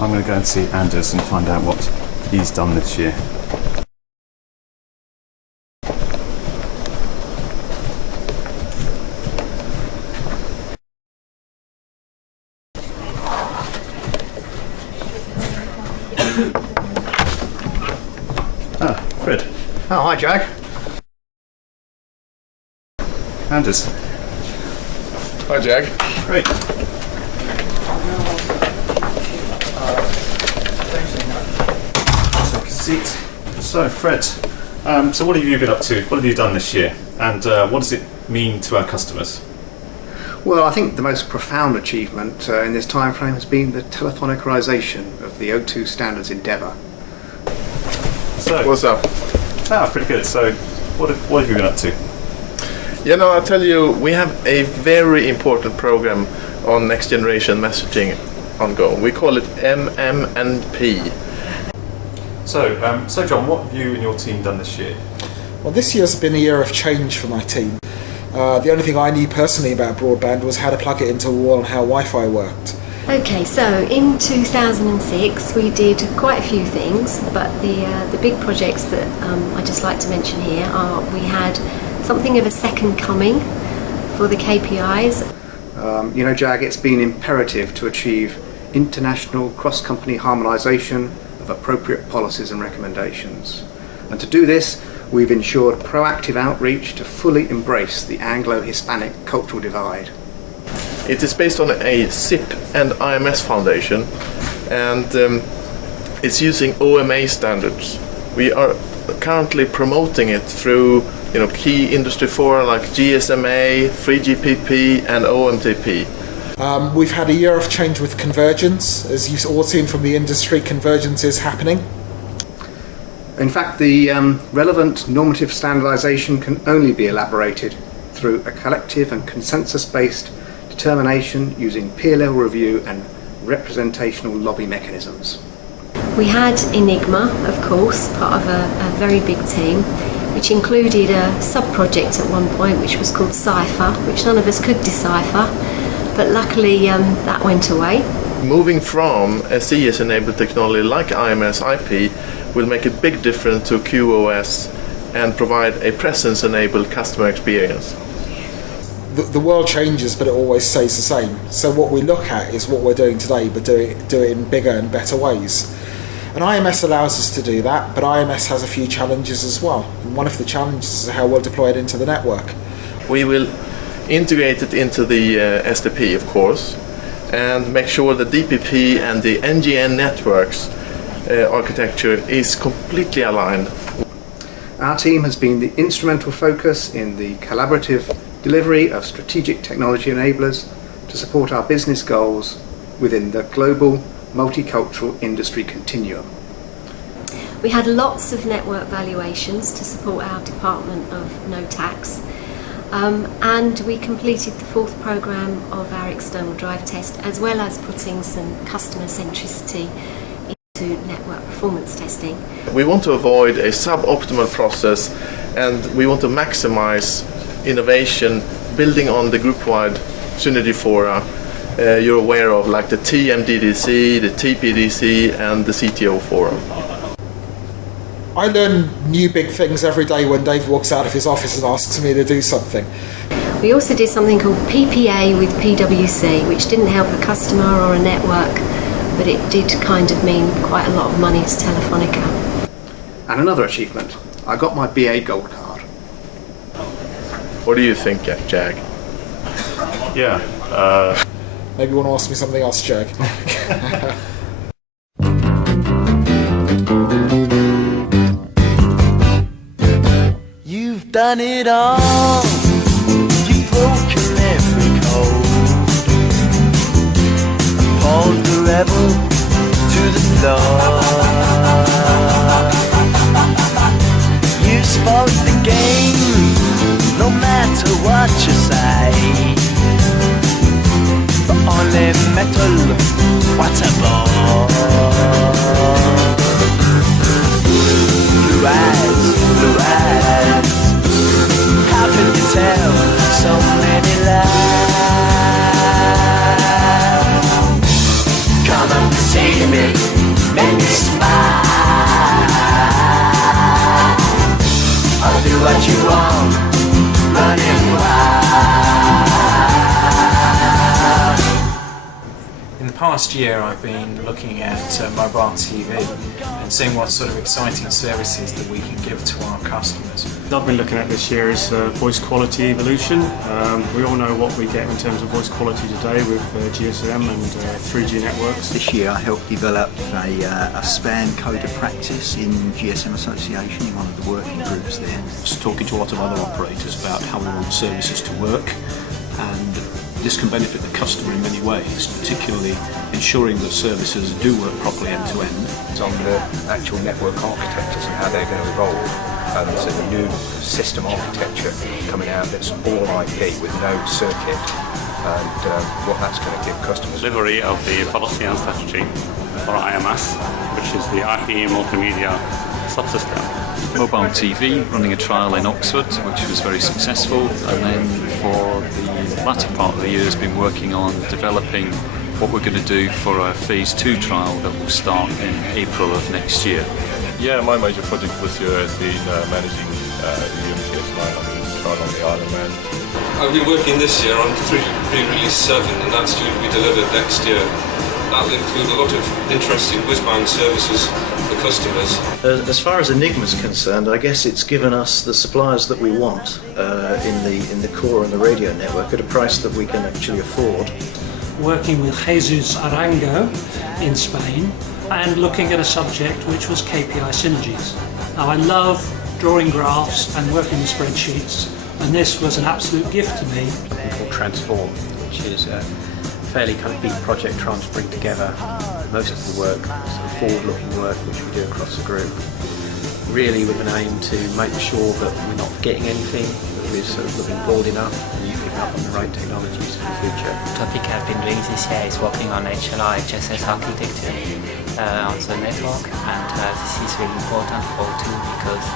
I'm going to go and see Anders and find out what he's done this year. Fred. Oh, hi, Jack. Anders. Hi, Jack. Great. Take a seat. So, Fred, so what have you been up to? What have you done this year? And what does it mean to our customers? Well, I think the most profound achievement in this time frame has been the telephonicization of the O2 standards endeavour. So, What's up? pretty good. So, what have you been up to? You know, I'll tell you, we have a very important program on next generation messaging on Go. We call it MM&P. So John, what have you and your team done this year? Well, this year's been a year of change for my team. The only thing I knew personally about broadband was how to plug it into a wall and how Wi-Fi worked. Okay, so in 2006 we did quite a few things, but the big projects that I'd just like to mention here are we had something of a second coming for the KPIs. You know, Jag, it's been imperative to achieve international cross-company harmonisation of appropriate policies and recommendations. And to do this, we've ensured proactive outreach to fully embrace the Anglo-Hispanic cultural divide. It is based on a SIP and IMS foundation, and it's using OMA standards. We are currently promoting it through key industry fora like GSMA, 3GPP and OMTP. We've had a year of change with convergence. As you've all seen from the industry, convergence is happening. In fact, the relevant normative standardisation can only be elaborated through a collective and consensus-based determination using peer-level review and representational lobby mechanisms. We had Enigma, of course, part of a very big team, which included a sub-project at one point which was called Cypher, which none of us could decipher, but luckily that went away. Moving from a CS-enabled technology like IMS IP will make a big difference to QoS and provide a presence-enabled customer experience. The world changes, but it always stays the same. So what we look at is what we're doing today, but do it in bigger and better ways. And IMS allows us to do that, but IMS has a few challenges as well. And one of the challenges is how we'll deploy it into the network. We will integrate it into the SDP, of course, and make sure the DPP and the NGN networks architecture is completely aligned. Our team has been the instrumental focus in the collaborative delivery of strategic technology enablers to support our business goals within the global multicultural industry continuum. We had lots of network valuations to support our Department of No Tax, and we completed the 4th programme of our external drive test, as well as putting some customer centricity into network performance testing. We want to avoid a suboptimal process, and we want to maximize innovation building on the group-wide synergy fora you're aware of, like the TMDDC, the TPDC and the CTO forum. I learn new big things every day when Dave walks out of his office and asks me to do something. We also did something called PPA with PwC, which didn't help a customer or a network, but it did kind of mean quite a lot of money to Telefonica. And another achievement, I got my BA Gold card. What do you think, Jag? Yeah. Maybe you want to ask me something else, Jag? You've done it all. You've broken every code. Appalled the rebel to the floor. You spoke the game, no matter what you say. But only metal, what a bore. Blue eyes, how can you tell so many lies? Come up and see me. past year I've been looking at mobile TV and seeing what sort of exciting services that we can give to our customers. I've been looking at this year is voice quality evolution. We all know what we get in terms of voice quality today with GSM and 3G networks. This year I helped develop a SPAN code of practice in GSM Association, in one of the working groups there. Just talking to a lot of other operators about how we want services to work, and this can benefit the customer in many ways, particularly ensuring that services do work properly end to end. It's on the actual network architectures and how they're going to evolve. There's a new system architecture coming out that's all IP with no circuit, and what that's going to give customers. Delivery of the policy and strategy for IMS, which is the IP multimedia subsystem. Mobile TV, running a trial in Oxford, which was very successful, and then for the latter part of the year has been working on developing what we're going to do for a phase 2 trial that will start in April of next year. Yeah, my major project this year has been managing the UMTS 900 trial on the Isle of Man. I've been working this year on pre-release 7, and that's due to be delivered next year. That will include a lot of interesting whiz-bang services for customers. As far as Enigma's concerned, I guess it's given us the suppliers that we want in the core and the radio network at a price that we can actually afford. Working with Jesus Arango in Spain and looking at a subject which was KPI synergies. Now I love drawing graphs and working with spreadsheets, and this was an absolute gift to me. Something called Transform, which is a fairly kind of big project trying to bring together most of the work, sort of forward-looking work which we do across the group, really with an aim to make sure that we're not forgetting anything, that we're sort of looking broad enough and picking up on the right technologies for the future. The topic I've been doing this year is working on HLR HSS architecture on the network, and this is really important for O2 because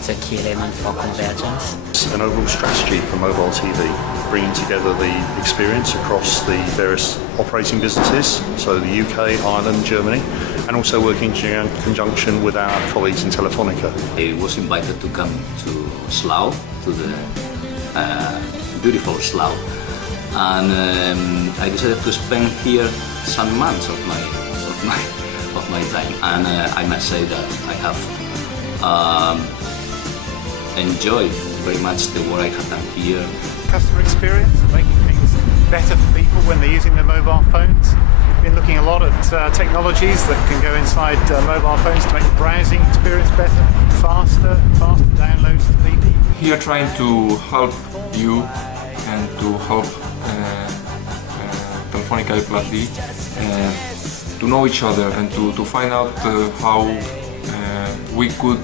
it's a key element for convergence. An overall strategy for mobile TV, bringing together the experience across the various operating businesses, so the UK, Ireland, Germany, and also working in conjunction with our colleagues in Telefonica. I was invited to come to Slough, to the beautiful Slough, and I decided to spend here some months of my time, and I must say that I have enjoyed very much the work I have done here. Customer experience, making things better for people when they're using their mobile phones. We've been looking a lot at technologies that can go inside mobile phones to make the browsing experience better, faster downloads to people. Here trying to help you and to help Telefonica E+D to know each other and to find out how we could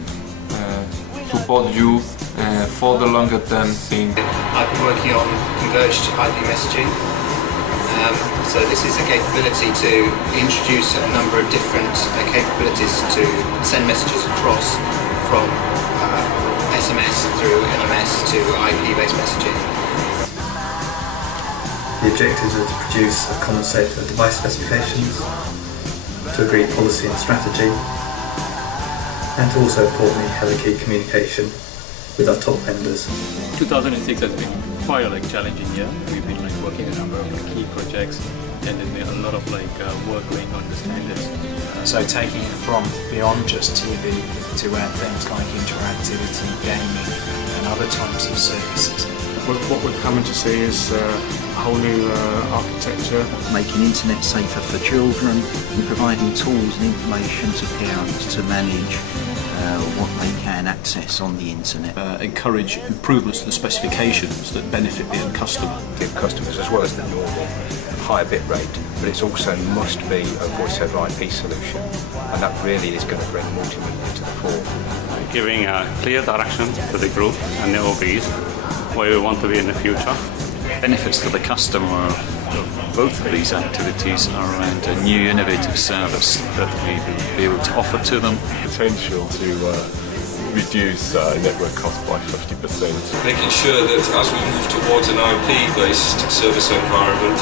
support you for the longer term thing. I've been working on converged IP messaging. So this is a capability to introduce a number of different capabilities to send messages across from SMS through MMS to IP-based messaging. The objectives are to produce a common set of device specifications, to agree policy and strategy, and to also importantly have a key communication with our top vendors. 2006 has been quite a challenging year. We've been working a number of key projects, and there's been a lot of work going on the standards. So taking it from beyond just TV to add things like interactivity, gaming and other types of services. What we're coming to see is a whole new architecture. Making internet safer for children and providing tools and information to parents to manage what they can access on the internet. Encourage improvements to the specifications that benefit the end customer. Give customers as well as the normal higher bit rate, but it's also must be a voice over IP solution, and that really is going to bring multimedia to the fore. Giving a clear direction to the group and the OBs where we want to be in the future. Benefits to the customer of both of these activities are around a new innovative service that we will be able to offer to them. Potential to reduce network costs by 50%. Making sure that as we move towards an IP-based service environment,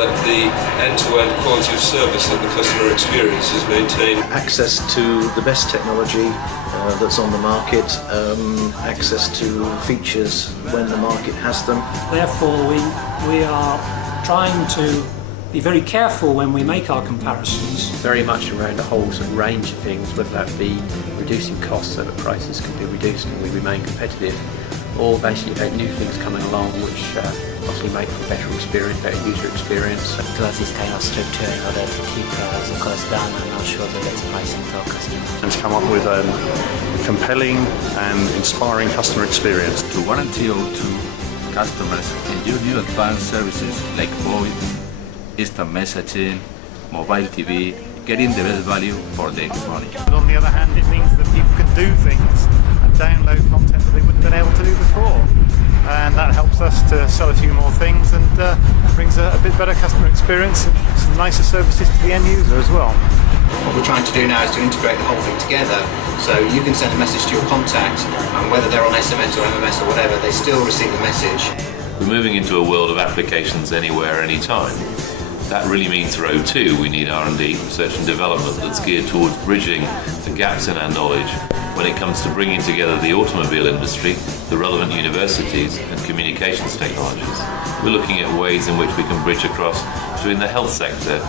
that the end-to-end quality of service and the customer experience is maintained. Access to the best technology that's on the market, access to features when the market has them. Therefore we are trying to be very careful when we make our comparisons. Very much around a whole sort of range of things, whether that be reducing costs so that prices can be reduced and we remain competitive, or basically about new things coming along which obviously make for better experience, better user experience. To us this kind of structure in order to keep the cost down and ensure the best pricing for our customers. And to come up with a compelling and inspiring customer experience. To guarantee to customers enjoy new advanced services like voice, instant messaging, mobile TV, getting the best value for their money. But on the other hand, it means that people can do things and download content that they wouldn't have been able to do before. And that helps us to sell a few more things and brings a bit better customer experience and some nicer services to the end user as well. What we're trying to do now is to integrate the whole thing together, so you can send a message to your contact, and whether they're on SMS or MMS or whatever, they still receive the message. We're moving into a world of applications anywhere, anytime. That really means for O2 we need R&D, research and development, that's geared towards bridging the gaps in our knowledge when it comes to bringing together the automobile industry, the relevant universities and communications technologies. We're looking at ways in which we can bridge across between the health sector,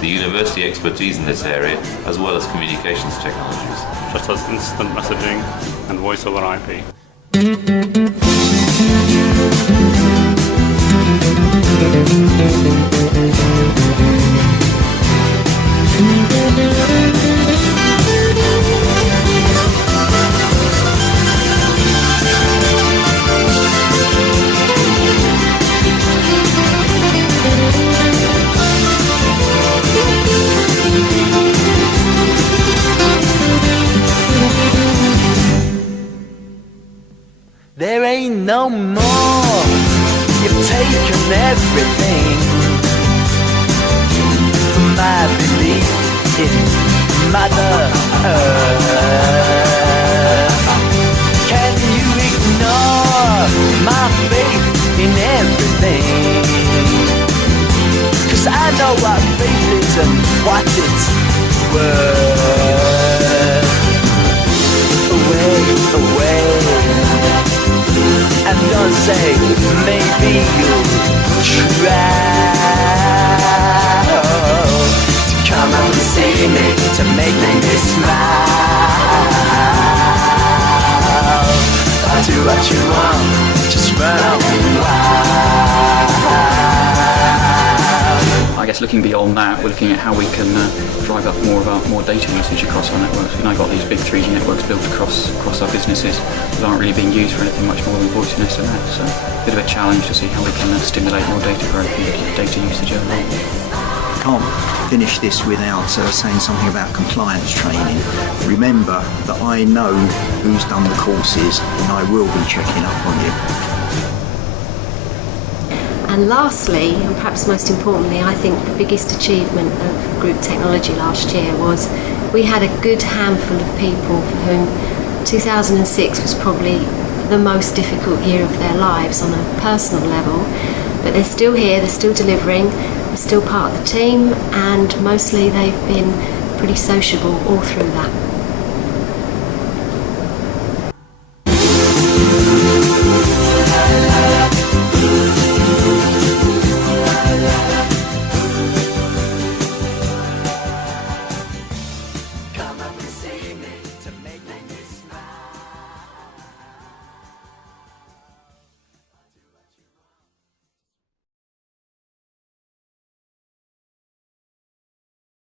the university expertise in this area, as well as communications technologies. Such as instant messaging and voice over IP. There ain't no more. You've taken everything from my belief in Mother Earth. Can you ignore my faith in everything? 'Cause I know what faith is and what it's worth. Away, away, and don't say maybe you'll try to come and see me, to make me smile. I'll do what you want, just run away wild. I guess looking beyond that, we're looking at how we can drive up more data usage across our networks. We've now got these big 3G networks built across our businesses that aren't really being used for anything much more than voice and SMS. So a bit of a challenge to see how we can stimulate more data growth and keep data usage overall. Can't finish this without saying something about compliance training. Remember that I know who's done the courses and I will be checking up on you. And lastly, and perhaps most importantly, I think the biggest achievement of Group Technology last year was we had a good handful of people for whom 2006 was probably the most difficult year of their lives on a personal level, but they're still here, they're still delivering, they're still part of the team, and mostly they've been pretty sociable all through that.